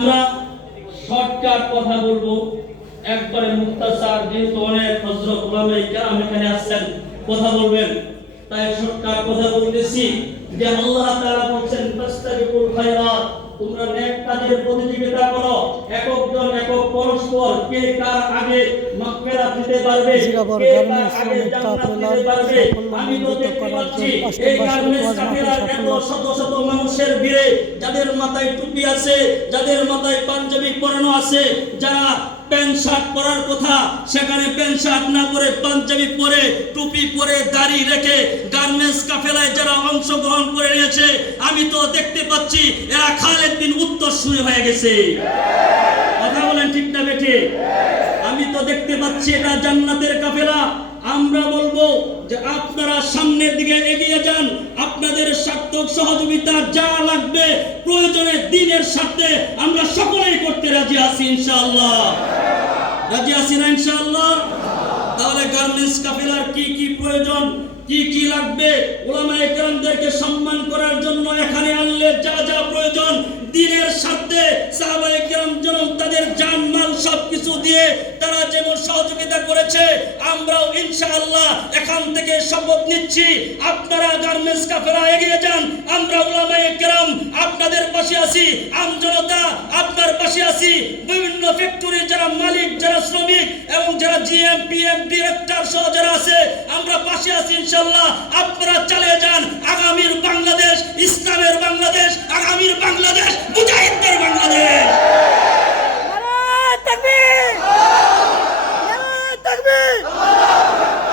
আমরা শর্টকাট কথা বলবো, একবারে মুখতাসার, যেহেতু অনেক হযরত উলামায়ে কেরাম এখানে আসছেন কথা বলবেন, তাই শর্টকাট কথা বলতেছি যে আল্লাহ তাআলা বলেন ফাস্তাবিকুল খায়রাত, তোমরা নেক কাজের প্রতিযোগিতা করো, একজন একক পরস্পর কে কার আগে মাগফিরাত দিতে পারবে, কে কার আগে জান্নাত দিতে পারবে। আমি তো দেখতে পাচ্ছি এই গার্মেন্টস কাফেলার এত শত শত মানুষের ভিড়ে যাদের মাথায় টুপি আছে, যাদের মাথায় পাঞ্জাবি পরানো আছে, যারা প্যান্ট শার্ট পরার কথা সেখানে প্যান্ট শার্ট না পরে পাঞ্জাবি পরে টুপি পরে দাড়ি রেখে গার্মেন্টস কাফেলায় যারা অংশগ্রহণ করে নিয়েছে, আমি তো দেখতে পাচ্ছি এরা খালেদ বিন উত্তরসূরি হয়ে গেছে। কথা বলেন ঠিক না বেঠে? আমি তো দেখতে পাচ্ছি এটা জান্নাতের কাফেলা। আমরা বলবো যে আপনারা সামনের দিকে এগিয়ে যান, আপনাদের সার্থক সহযোগিতা যা লাগবে প্রয়োজনে দিনের সাথে আমরা সকলেই করতে রাজি আছি ইনশাআল্লাহ। রাজি আছি না ইনশাআল্লাহ? তাহলে গার্মেন্টস কাফেলার কি কি প্রয়োজন, কি কি লাগবে, উলামায়ে কেরামদেরকে সম্মান করার জন্য এখানে আনলে যা যা প্রয়োজন দিনের সাথে সাহাবায়ে কেরাম যেন তাদের জান মাল সবকিছু দিয়ে তারা যেমন সহযোগিতা করেছে, আমরাও ইনশাআল্লাহ এখান থেকে শপথ নিচ্ছি আপনারা গার্মেন্টস কাফেলা এগিয়ে যান, আমরা উলামায়ে কেরাম আপনাদের পাশে আছি, আমজনতা আপনার পাশে আছি, বিভিন্ন ফ্যাক্টরি যারা মালিক, যারা শ্রমিক এবং যারা জিএম পিএম ডিরেক্টর সহ যারা আছে আমরা পাশে আছি ইনশাআল্লাহ। আপনারা চালিয়ে যান, আগামীর বাংলাদেশ ইসলামের বাংলাদেশ, আগামীর বাংলাদেশ মুজাহিদদের বাংলাদেশ। নারে তাকবীর, নারে তাকবীর,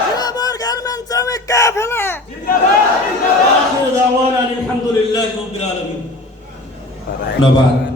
জিন্দাবাদ গার্মেন্টস শ্রমিক কাফেলা, জিন্দাবাদ জিন্দাবাদ। আখির দাওয়ানা আলহামদুলিল্লাহি রাব্বিল আলামিন। ধন্যবাদ।